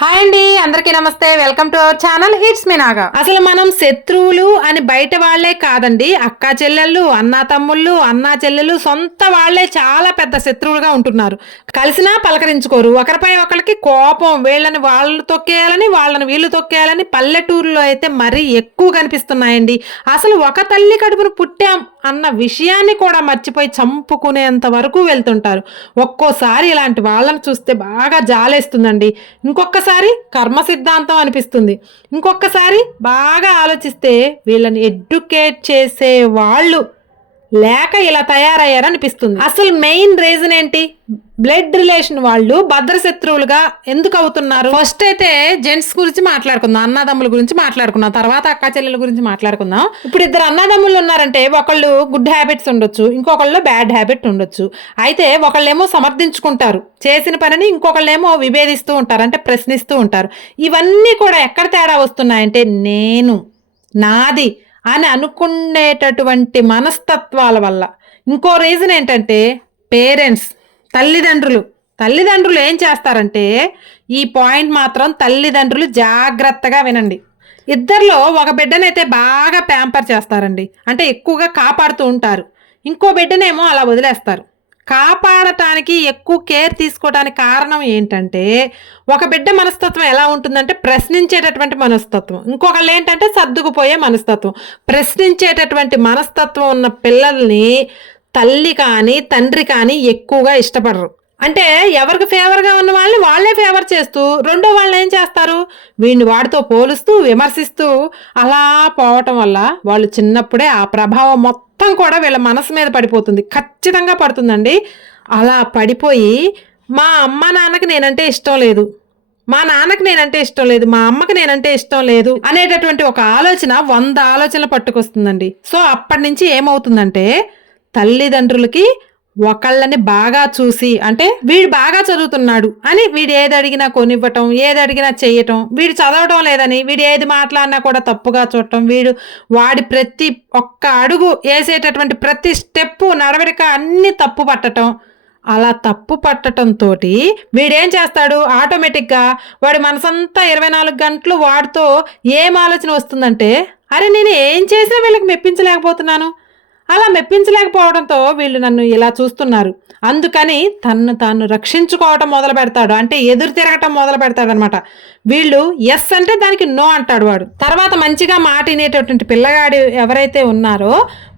Hi అండి, అందరికీ నమస్తే. Welcome to our channel. It's me Naga. అసలు మనం శత్రువులు అని బయట వాళ్లే కాదండి, అక్కా చెల్లెళ్ళు, అన్నా తమ్ముళ్ళు, అన్నా చెల్లెలు సొంత వాళ్లే చాలా పెద్ద శత్రువులుగా ఉంటున్నారు. కలిసినా పలకరించుకోరు, ఒకరిపై ఒకరికి కోపం, వీళ్ళని వాళ్ళు తొక్కేయాలని, వాళ్ళని వీళ్ళు తొక్కేయాలని పల్లెటూరులో అయితే మరీ ఎక్కువ కనిపిస్తున్నాయండి. అసలు ఒక తల్లి కడుపును పుట్టాం అన్న విషయాన్ని కూడా మర్చిపోయి చంపుకునేంత వరకు వెళ్తుంటారు. ఒక్కోసారి ఇలాంటి వాళ్ళని చూస్తే బాగా జాలేస్తుందండి. ఇంకొకసారి కర్మ సిద్ధాంతం అనిపిస్తుంది. ఇంకొకసారి బాగా ఆలోచిస్తే వీళ్ళని ఎడ్యుకేట్ చేసే వాళ్ళు లేక ఇలా తయారయ్యారనిపిస్తుంది. అసలు మెయిన్ రీజన్ ఏంటి? బ్లడ్ రిలేషన్ వాళ్ళు భద్రశత్రువులుగా ఎందుకు అవుతున్నారు? ఫస్ట్ అయితే జెంట్స్ గురించి మాట్లాడుకుందాం, అన్నదమ్ముల గురించి మాట్లాడుకుందాం, తర్వాత అక్కా చెల్లెల గురించి మాట్లాడుకుందాం. ఇప్పుడు ఇద్దరు అన్నదమ్ములు ఉన్నారంటే ఒకళ్ళు గుడ్ హ్యాబిట్స్ ఉండొచ్చు, ఇంకొకళ్ళు బ్యాడ్ హ్యాబిట్ ఉండొచ్చు. అయితే ఒకళ్ళేమో సమర్థించుకుంటారు చేసిన పనిని, ఇంకొకళ్ళేమో విభేదిస్తూ ఉంటారు, అంటే ప్రశ్నిస్తూ ఉంటారు. ఇవన్నీ కూడా ఎక్కడ తేడా వస్తున్నాయంటే నేను, నాది అని అనుకునేటటువంటి మనస్తత్వాల వల్ల. ఇంకో రీజన్ ఏంటంటే పేరెంట్స్, తల్లిదండ్రులు ఏం చేస్తారంటే, ఈ పాయింట్ మాత్రం తల్లిదండ్రులు జాగ్రత్తగా వినండి. ఇద్దరిలో ఒక బిడ్డనైతే బాగా ప్యాంపర్ చేస్తారండి, అంటే ఎక్కువగా కాపాడుతూ ఉంటారు. ఇంకో బిడ్డనేమో అలా వదిలేస్తారు. కాపాడటానికి ఎక్కువ కేర్ తీసుకోవడానికి కారణం ఏంటంటే, ఒక బిడ్డ మనస్తత్వం ఎలా ఉంటుందంటే ప్రశ్నించేటటువంటి మనస్తత్వం, ఇంకొకళ్ళు ఏంటంటే సర్దుకుపోయే మనస్తత్వం. ప్రశ్నించేటటువంటి మనస్తత్వం ఉన్న పిల్లల్ని తల్లి కానీ తండ్రి కానీ ఎక్కువగా ఇష్టపడరు. అంటే ఎవరికి ఫేవర్గా ఉన్న వాళ్ళని వాళ్ళే ఫేవర్ చేస్తూ, రెండో వాళ్ళని ఏం చేస్తారు, వీడిని వాడితో పోలుస్తూ విమర్శిస్తూ అలా పోవటం వల్ల వాళ్ళు చిన్నప్పుడే ఆ ప్రభావం మొత్తం కూడా వీళ్ళ మనసు మీద పడిపోతుంది. ఖచ్చితంగా పడుతుందండి. అలా పడిపోయి మా అమ్మ నాన్నకి నేనంటే ఇష్టం లేదు, మా నాన్నకి నేనంటే ఇష్టం లేదు, మా అమ్మకి నేనంటే ఇష్టం లేదు అనేటటువంటి ఒక ఆలోచన 100 ఆలోచనలు పట్టుకొస్తుందండి. సో అప్పటి నుంచి ఏమవుతుందంటే, తల్లిదండ్రులకి ఒకళ్ళని బాగా చూసి, అంటే వీడు బాగా చదువుతున్నాడు అని వీడు ఏది అడిగినా కొనివ్వటం, ఏది అడిగినా చెయ్యటం, వీడు చదవటం లేదని వీడు ఏది మాట్లాడినా కూడా తప్పుగా చూడటం, వాడి ప్రతి ఒక్క అడుగు వేసేటటువంటి ప్రతి స్టెప్పు నడవడిక అన్ని తప్పు పట్టటం. అలా తప్పు పట్టడంతో వీడేం చేస్తాడు, ఆటోమేటిక్గా వాడి మనసంతా 24 గంటలు వాడితో ఏం ఆలోచన వస్తుందంటే, అరే నేను ఏం చేసినా వీళ్ళకి మెప్పించలేకపోతున్నాను, అలా మెప్పించలేకపోవడంతో వీళ్ళు నన్ను ఇలా చూస్తున్నారు, అందుకని తన్ను తాను రక్షించుకోవటం మొదలు పెడతాడు, అంటే ఎదురు తిరగటం మొదలు పెడతాడు అనమాట. వీళ్ళు ఎస్ అంటే దానికి నో అంటాడు వాడు. తర్వాత మంచిగా మాట వినేటటువంటి పిల్లగాడు ఎవరైతే ఉన్నారో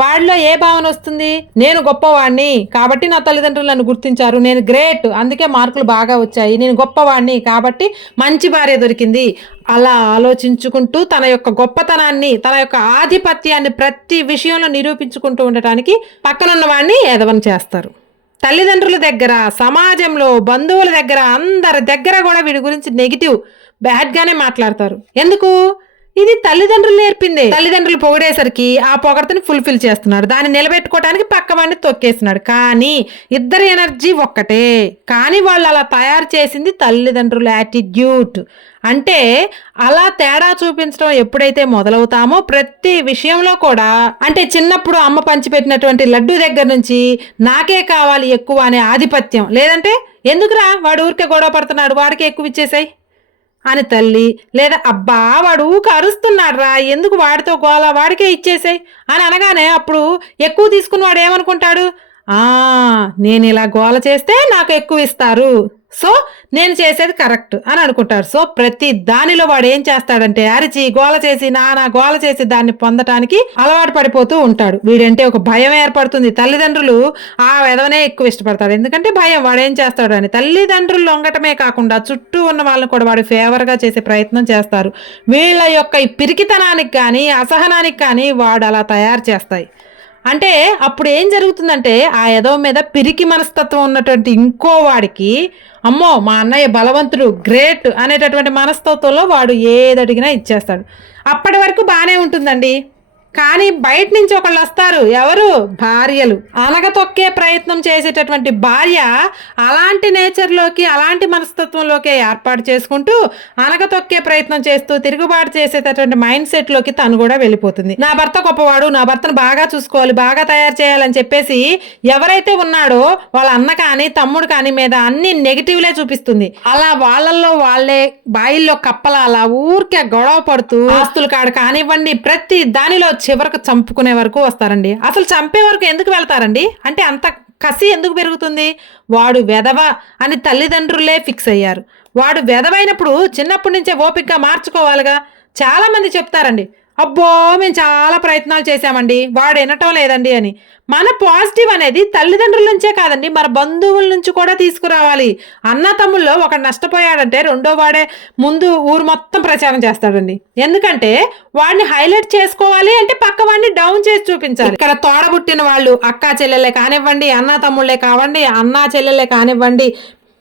వాళ్ళలో ఏ భావన వస్తుంది, నేను గొప్పవాడిని కాబట్టి నా తల్లిదండ్రులు నన్ను గుర్తించారు, నేను గ్రేట్ అందుకే మార్కులు బాగా వచ్చాయి, నేను గొప్పవాడిని కాబట్టి మంచి భార్య దొరికింది, అలా ఆలోచించుకుంటూ తన యొక్క గొప్పతనాన్ని, తన యొక్క ఆధిపత్యాన్ని ప్రతి విషయంలో నిరూపించుకుంటూ ఉండటానికి పక్కనున్న వాడిని ఎదవని చేస్తారు. తల్లిదండ్రుల దగ్గర, సమాజంలో, బంధువుల దగ్గర, అందరి దగ్గర కూడా వీడి గురించి నెగిటివ్, బ్యాడ్గానే మాట్లాడతారు. ఎందుకు? ఇది తల్లిదండ్రులు నేర్పిందే. తల్లిదండ్రులు పొగిడేసరికి ఆ పొగడతని ఫుల్ఫిల్ చేస్తున్నాడు, దాన్ని నిలబెట్టుకోవడానికి పక్కవాడిని తొక్కేస్తున్నాడు. కానీ ఇద్దరి ఎనర్జీ ఒక్కటే, కానీ వాళ్ళు అలా తయారు చేసింది తల్లిదండ్రుల యాటిట్యూడ్. అంటే అలా తేడా చూపించడం ఎప్పుడైతే మొదలవుతామో ప్రతి విషయంలో కూడా, అంటే చిన్నప్పుడు అమ్మ పంచిపెట్టినటువంటి లడ్డు దగ్గర నుంచి నాకే కావాలి ఎక్కువ అనే ఆధిపత్యం, లేదంటే ఎందుకురా వాడు ఊరికే గొడవ పడుతున్నాడు వాడికి ఎక్కువ ఇచ్చేసాయి అని తల్లి, లేదా అబ్బా వాడు ఊక అరుస్తున్నాడు రా ఎందుకు వాడితో గోల వాడికే ఇచ్చేసాయి అని అనగానే అప్పుడు ఎక్కువ తీసుకుని వాడు ఏమనుకుంటాడు, నేను ఇలా గోల చేస్తే నాకు ఎక్కువ ఇస్తారు, సో నేను చేసేది కరెక్ట్ అని అనుకుంటాడు. సో ప్రతి దానిలో వాడు ఏం చేస్తాడంటే అరిచి గోల చేసి గోల చేసి దాన్ని పొందటానికి అలవాటు పడిపోతూ ఉంటాడు. వీడంటే ఒక భయం ఏర్పడుతుంది. తల్లిదండ్రులు ఆ విధవనే ఎక్కువ ఇష్టపడతాడు, ఎందుకంటే భయం వాడు ఏం చేస్తాడు అని. తల్లిదండ్రులు లొంగటమే కాకుండా చుట్టూ ఉన్న వాళ్ళని కూడా వాడు ఫేవర్గా చేసే ప్రయత్నం చేస్తారు. వీళ్ళ యొక్క ఈ పిరికితనానికి కానీ అసహనానికి కానీ వాడు అలా తయారు చేస్తాయి. అంటే అప్పుడు ఏం జరుగుతుందంటే, ఆ ఎదవ మీద పిరికి మనస్తత్వం ఉన్నటువంటి ఇంకో వాడికి అమ్మో మా అన్నయ్య బలవంతుడు గ్రేట్ అనేటటువంటి మనస్తత్వంలో వాడు ఏది అడిగినా ఇచ్చేస్తాడు. అప్పటి వరకు బాగానే ఉంటుందండి. కానీ బయట నుంచి ఒకళ్ళు వస్తారు, ఎవరు? భార్యలు. అనగతొక్కే ప్రయత్నం చేసేటటువంటి భార్య అలాంటి నేచర్లోకి, అలాంటి మనస్తత్వంలోకి ఏర్పాటు చేసుకుంటూ అనగతొక్కే ప్రయత్నం చేస్తూ తిరుగుబాటు చేసేటటువంటి మైండ్ సెట్లోకి తను కూడా వెళ్ళిపోతుంది. నా భర్త గొప్పవాడు, నా భర్తను బాగా చూసుకోవాలి, బాగా తయారు చేయాలని చెప్పేసి ఎవరైతే ఉన్నాడో వాళ్ళ అన్న కానీ తమ్ముడు కానీ మీద అన్ని నెగిటివ్లే చూపిస్తుంది. అలా వాళ్ళల్లో వాళ్ళే బాయిల్లో కప్పల అలా ఊరికే గొడవ పడుతూ ఆస్తుల కాడ కానివ్వండి ప్రతి దానిలో చివరకు చంపుకునే వరకు వస్తారండి. అసలు చంపే వరకు ఎందుకు వెళ్తారండి అంటే అంత కసి ఎందుకు పెరుగుతుంది? వాడు వెధవ అని తల్లిదండ్రులే ఫిక్స్ అయ్యారు. వాడు వెధవైనప్పుడు చిన్నప్పటి నుంచే ఓపికగా మార్చుకోవాలిగా. చాలా మంది చెప్తారండి, అబ్బో మేము చాలా ప్రయత్నాలు చేశామండి, వాడు వినటం లేదండి అని. మన పాజిటివ్ అనేది తల్లిదండ్రుల నుంచే కాదండి, మన బంధువుల నుంచి కూడా తీసుకురావాలి. అన్న తమ్ముల్లో ఒకడు నష్టపోయాడంటే రెండో వాడే ముందు ఊరు మొత్తం ప్రచారం చేస్తాడండి. ఎందుకంటే వాడిని హైలైట్ చేసుకోవాలి అంటే పక్క వాడిని డౌన్ చేసి చూపించాలి. ఇక్కడ తోడబుట్టిన వాళ్ళు అక్కా చెల్లెలే కానివ్వండి, అన్న తమ్ముళ్ళే కావండి, అన్నా చెల్లెలే కానివ్వండి,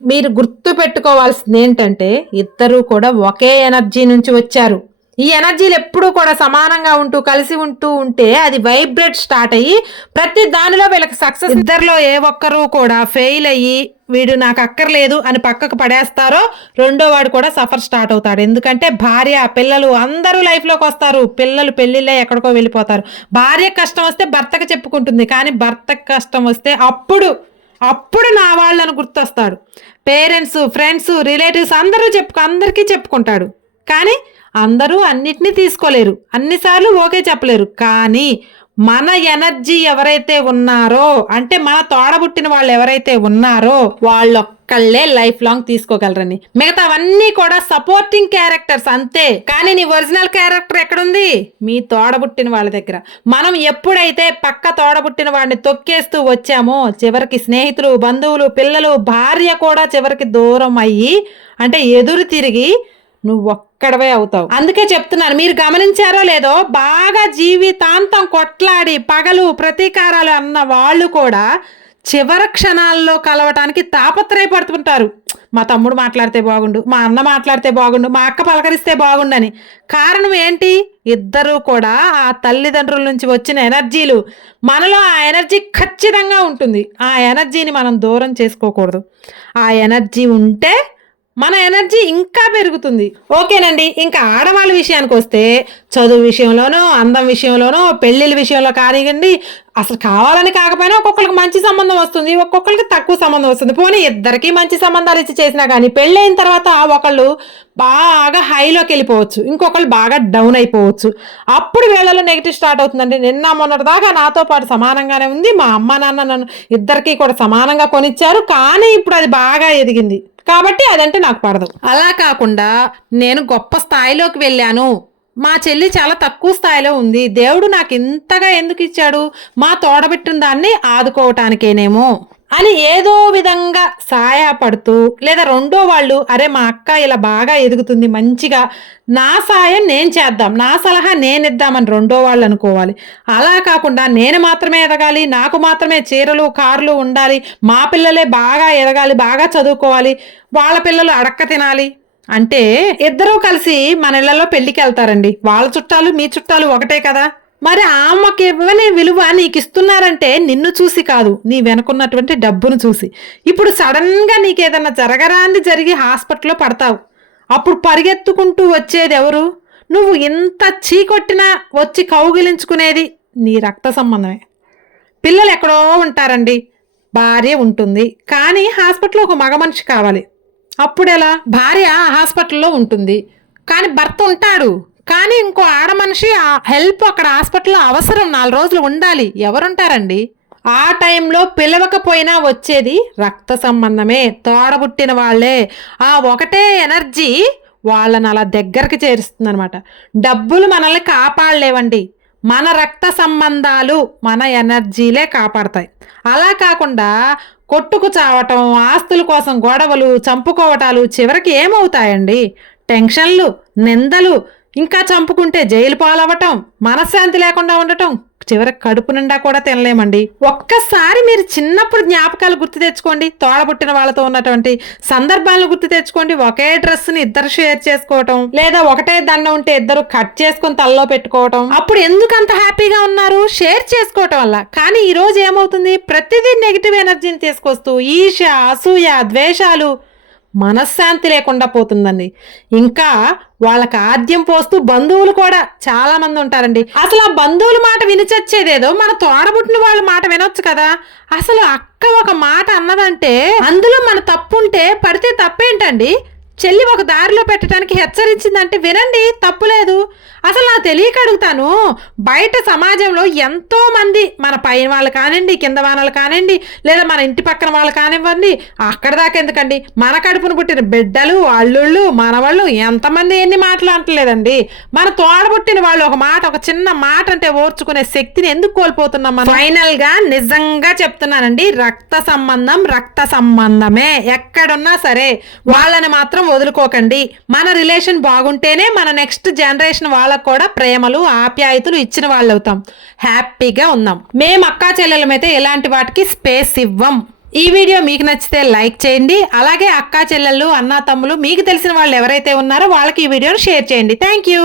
మీరు గుర్తు పెట్టుకోవాల్సింది ఏంటంటే ఇద్దరూ కూడా ఒకే ఎనర్జీ నుంచి వచ్చారు. ఈ ఎనర్జీలు ఎప్పుడూ కూడా సమానంగా ఉంటూ కలిసి ఉంటే అది వైబ్రేట్ స్టార్ట్ అయ్యి ప్రతి దానిలో వీళ్ళకి సక్సెస్. ఇద్దరిలో ఏ ఒక్కరూ కూడా ఫెయిల్ అయ్యి వీడు నాకు అక్కర్లేదు అని పక్కకు పడేస్తారో రెండో వాడు కూడా సఫర్ స్టార్ట్ అవుతాడు. ఎందుకంటే భార్య పిల్లలు అందరూ లైఫ్లోకి వస్తారు, పిల్లలు పెళ్ళిళ్ళే ఎక్కడికో వెళ్ళిపోతారు. భార్య కష్టం వస్తే భర్తకు చెప్పుకుంటుంది, కానీ భర్తకు కష్టం వస్తే అప్పుడు నా వాళ్ళని గుర్తొస్తాడు. పేరెంట్స్, ఫ్రెండ్స్, రిలేటివ్స్ అందరికీ చెప్పుకుంటాడు. కానీ అందరూ అన్నిటినీ తీసుకోలేరు, అన్నిసార్లు ఓకే చెప్పలేరు. కానీ మన ఎనర్జీ ఎవరైతే ఉన్నారో అంటే మన తోడబుట్టిన వాళ్ళు ఎవరైతే ఉన్నారో వాళ్ళొక్కళ్ళే లైఫ్ లాంగ్ తీసుకోగలరని. మిగతావన్నీ కూడా సపోర్టింగ్ క్యారెక్టర్స్ అంతే. కానీ నీ ఒరిజినల్ క్యారెక్టర్ ఎక్కడుంది? మీ తోడబుట్టిన వాళ్ళ దగ్గర. మనం ఎప్పుడైతే పక్క తోడబుట్టిన వాడిని తొక్కేస్తూ వచ్చామో చివరికి స్నేహితులు, బంధువులు, పిల్లలు, భార్య కూడా చివరికి దూరం అయ్యి అంటే ఎదురు తిరిగి నువ్వు ఒక్కడవే అవుతావు. అందుకే చెప్తున్నాను, మీరు గమనించారో లేదో, బాగా జీవితాంతం కొట్లాడి పగలు ప్రతీకారాలు అన్న వాళ్ళు కూడా చివరి క్షణాల్లో కలవటానికి తాపత్రయపడుతుంటారు. మా తమ్ముడు మాట్లాడితే బాగుండు, మా అన్న మాట్లాడితే బాగుండు, మా అక్క పలకరిస్తే బాగుండని. కారణం ఏంటి? ఇద్దరూ కూడా ఆ తల్లిదండ్రుల నుంచి వచ్చిన ఎనర్జీలు. మనలో ఆ ఎనర్జీ ఖచ్చితంగా ఉంటుంది. ఆ ఎనర్జీని మనం దూరం చేసుకోకూడదు. ఆ ఎనర్జీ ఉంటే మన ఎనర్జీ ఇంకా పెరుగుతుంది. ఓకేనండి. ఇంకా ఆడవాళ్ళ విషయానికి వస్తే చదువు విషయంలోనో, అందం విషయంలోనో, పెళ్ళిళ్ళ విషయంలో కానివ్వండి, అసలు కావాలని కాకపోయినా ఒక్కొక్కరికి మంచి సంబంధం వస్తుంది, ఒక్కొక్కరికి తక్కువ సంబంధం వస్తుంది. పోనీ ఇద్దరికి మంచి సంబంధాలు ఇచ్చి చేసినా కానీ పెళ్ళైన తర్వాత ఒకళ్ళు బాగా హైలోకి వెళ్ళిపోవచ్చు, ఇంకొకళ్ళు బాగా డౌన్ అయిపోవచ్చు. అప్పుడు వీళ్ళలో నెగిటివ్ స్టార్ట్ అవుతుందండి. నిన్న మొన్నటి దాకా నాతో పాటు సమానంగానే ఉంది, మా అమ్మ నాన్న నన్ను ఇద్దరికి కూడా సమానంగా కొనిచ్చారు, కానీ ఇప్పుడు అది బాగా ఎదిగింది కాబట్టి అదంటే నాకు పడదు. అలా కాకుండా నేను గొప్ప స్థాయిలోకి వెళ్ళాను, మా చెల్లి చాలా తక్కువ స్థాయిలో ఉంది, దేవుడు నాకు ఇంతగా ఎందుకు ఇచ్చాడు, మా తోడబెట్టిన దాన్ని ఆదుకోవటానికేనేమో అని ఏదో విధంగా సాయపడుతూ, లేదా రెండో వాళ్ళు అరే మా అక్క ఇలా బాగా ఎదుగుతుంది మంచిగా, నా సాయం నేను చేద్దాం, నా సలహా నేను ఇద్దామని రెండో వాళ్ళు అనుకోవాలి. అలా కాకుండా నేను మాత్రమే ఎదగాలి, నాకు మాత్రమే చీరలు కార్లు ఉండాలి, మా పిల్లలే బాగా ఎదగాలి, బాగా చదువుకోవాలి, వాళ్ళ పిల్లలు అడక్క తినాలి అంటే ఇద్దరూ కలిసి మన ఇళ్లలో పెళ్లికి వెళ్తారండి. వాళ్ళ చుట్టాలు మీ చుట్టాలు ఒకటే కదా. మరి ఆమెకి ఇవ్వని విలువ నీకు ఇస్తున్నారంటే నిన్ను చూసి కాదు, నీ వెనుకున్నటువంటి డబ్బును చూసి. ఇప్పుడు సడన్గా నీకు ఏదన్నా జరగరాంది జరిగి హాస్పిటల్లో పడతావు, అప్పుడు పరిగెత్తుకుంటూ వచ్చేది ఎవరు? నువ్వు ఇంత చీకొట్టినా వచ్చి కౌగిలించుకునేది నీ రక్త సంబంధమే. పిల్లలు ఎక్కడో ఉంటారండి, భార్య ఉంటుంది, కానీ హాస్పిటల్లో ఒక మగ మనిషి కావాలి. అప్పుడెలా? భార్య హాస్పిటల్లో ఉంటుంది కానీ భర్త ఉంటాడు, కానీ ఇంకో ఆడ మనిషి హెల్ప్ అక్కడ హాస్పిటల్లో అవసరం, 4 రోజులు ఉండాలి. ఎవరుంటారండి? ఆ టైంలో పిలవకపోయినా వచ్చేది రక్త సంబంధమే, తోడబుట్టిన వాళ్ళే. ఆ ఒకటే ఎనర్జీ వాళ్ళని అలా దగ్గరికి చేరుస్తుంది అనమాట. డబ్బులు మనల్ని కాపాడలేవండి, మన రక్త సంబంధాలు మన ఎనర్జీలే కాపాడతాయి. అలా కాకుండా కొట్టుకు చావటం, ఆస్తుల కోసం గొడవలు, చంపుకోవటాలు చివరికి ఏమవుతాయండి? టెన్షన్లు, నిందలు, ఇంకా చంపుకుంటే జైలు పాలవ్వటం, మనశ్శాంతి లేకుండా ఉండటం, చివరికి కడుపు నిండా కూడా తినలేమండి. ఒక్కసారి మీరు చిన్నప్పుడు జ్ఞాపకాలు గుర్తు తెచ్చుకోండి, తోడబుట్టిన వాళ్ళతో ఉన్నటువంటి సందర్భాలను గుర్తు తెచ్చుకోండి. ఒకే డ్రెస్ ని ఇద్దరు షేర్ చేసుకోవటం, లేదా ఒకటే దండ ఉంటే ఇద్దరు కట్ చేసుకుని తలలో పెట్టుకోవటం, అప్పుడు ఎందుకు అంత హ్యాపీగా ఉన్నారు? షేర్ చేసుకోవటం వల్ల. కానీ ఈ రోజు ఏమవుతుంది? ప్రతిదీ నెగిటివ్ ఎనర్జీని తీసుకొస్తూ ఈర్ష్య, అసూయ, ద్వేషాలు, మనశ్శాంతి లేకుండా పోతుందండి. ఇంకా వాళ్ళకి ఆద్యం పోస్తూ బంధువులు కూడా చాలా మంది ఉంటారండి. అసలు ఆ బంధువుల మాట వినిచచ్చేదేదో మన తోడబుట్టిన వాళ్ళ మాట వినొచ్చు కదా. అసలు అక్క ఒక మాట అన్నదంటే అందులో మన తప్పుంటే పడితే తప్పేంటండి? చెల్లి ఒక దారిలో పెట్టడానికి హెచ్చరించిందంటే వినండి, తప్పులేదు. అసలు నాకు తెలియక అడుగుతాను, బయట సమాజంలో ఎంతో మంది మన పైన వాళ్ళు కానివ్వండి, కింద వాళ్ళు కానివ్వండి, లేదా మన ఇంటి పక్కన వాళ్ళు కానివ్వండి, అక్కడ దాకా ఎందుకండి, మన కడుపును పుట్టిన బిడ్డలు, అల్లుళ్ళు, మనవాళ్ళు ఎంతమంది ఎన్ని మాటలు అంటలేదండి. మన తోడబుట్టిన వాళ్ళు ఒక మాట, ఒక చిన్న మాట అంటే ఓర్చుకునే శక్తిని ఎందుకు కోల్పోతున్నాం మనం? ఫైనల్ గా నిజంగా చెప్తున్నానండి, రక్త సంబంధమే ఎక్కడున్నా సరే వాళ్ళని మాత్రం వదులుకోకండి. మన రిలేషన్ బాగుంటేనే మన నెక్స్ట్ జనరేషన్ వాళ్ళకు కూడా ప్రేమలు, ఆప్యాయతలు ఇచ్చిన వాళ్ళు అవుతాం. హ్యాపీగా ఉందాం. మేము అక్కా చెల్లెలమైతే ఎలాంటి వాటికి స్పేస్ ఇవ్వం. ఈ వీడియో మీకు నచ్చితే లైక్ చేయండి. అలాగే అక్కా చెల్లెళ్ళు, అన్నా తమ్ములు మీకు తెలిసిన వాళ్ళు ఎవరైతే ఉన్నారో వాళ్ళకి ఈ వీడియోను షేర్ చేయండి. Thank you.